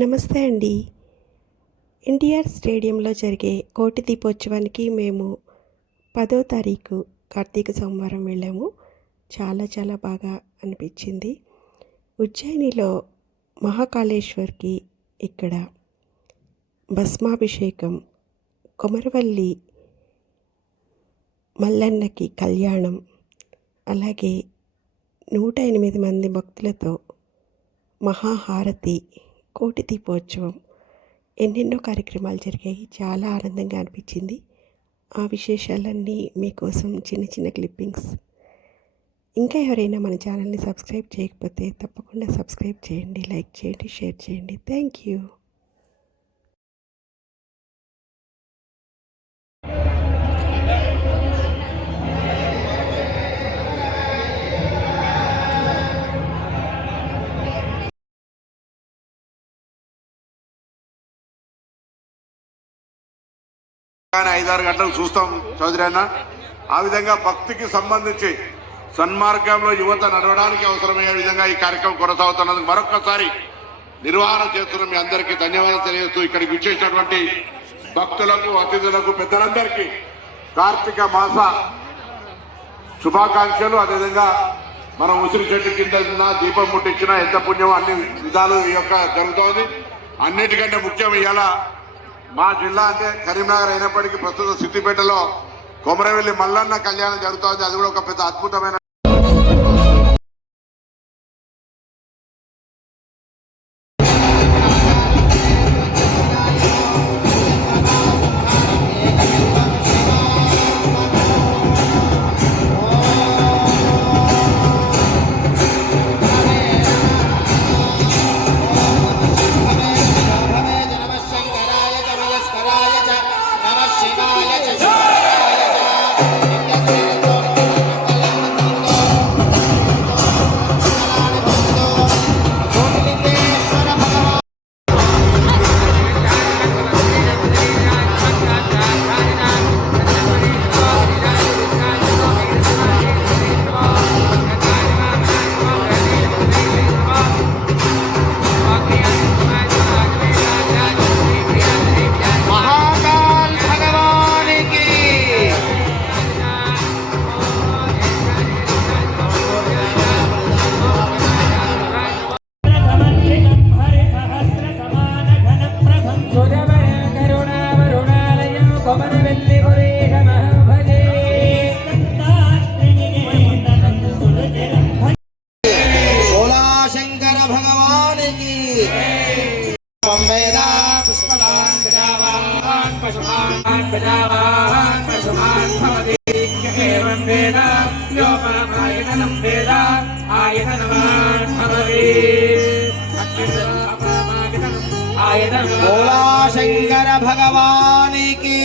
నమస్తే అండి. ఎన్టీఆర్ స్టేడియంలో జరిగే కోటి దీపోత్సవానికి మేము 10వ తారీఖు కార్తీక సోమవారం వెళ్ళాము. చాలా బాగా అనిపించింది. ఉజ్జయినిలో మహాకాళేశ్వర్కి ఇక్కడ భస్మాభిషేకం, కొమరవల్లి మల్లన్నకి కళ్యాణం, అలాగే 108 మంది భక్తులతో మహాహారతి, కోటి దీపోత్సవం, ఎన్నెన్నో కార్యక్రమాలు జరిగాయి. చాలా ఆనందంగా అనిపించింది. ఆ విశేషాలన్నీ మీకోసం చిన్న క్లిప్పింగ్స్. ఇంకా ఎవరైనా మన ఛానల్ని సబ్స్క్రైబ్ చేయకపోతే తప్పకుండా సబ్స్క్రైబ్ చేయండి, లైక్ చేయండి, షేర్ చేయండి. Thank you. కానీ 5-6 గంటలకు చూస్తాం చౌదరి అన్న. ఆ విధంగా భక్తికి సంబంధించి సన్మార్గంలో యువత నడవడానికి అవసరమయ్యే విధంగా ఈ కార్యక్రమం కొనసాగుతున్నందుకు మరొక్కసారి నిర్వహణ చేస్తున్న మీ అందరికీ ధన్యవాదాలు తెలియజేస్తూ ఇక్కడికి విచ్చేసినటువంటి భక్తులకు, అతిథులకు, పెద్దలందరికీ కార్తీక మాస శుభాకాంక్షలు. అదేవిధంగా మనం ఉసిరి చెట్టు కింద దీపం ముట్టించినా ఎంత పుణ్యం అన్ని విధాలు ఈ యొక్క జరుగుతోంది. అన్నిటికంటే ముఖ్యం ఇవాళ మా జిల్లా అంటే కరీంనగర్ అయినప్పటికీ ప్రస్తుతం సిద్దిపేటలో కొమరవెల్లి మల్లన్న కళ్యాణం జరుగుతోంది. అది కూడా ఒక పెద్ద అద్భుతమైన శంకర భగవానికి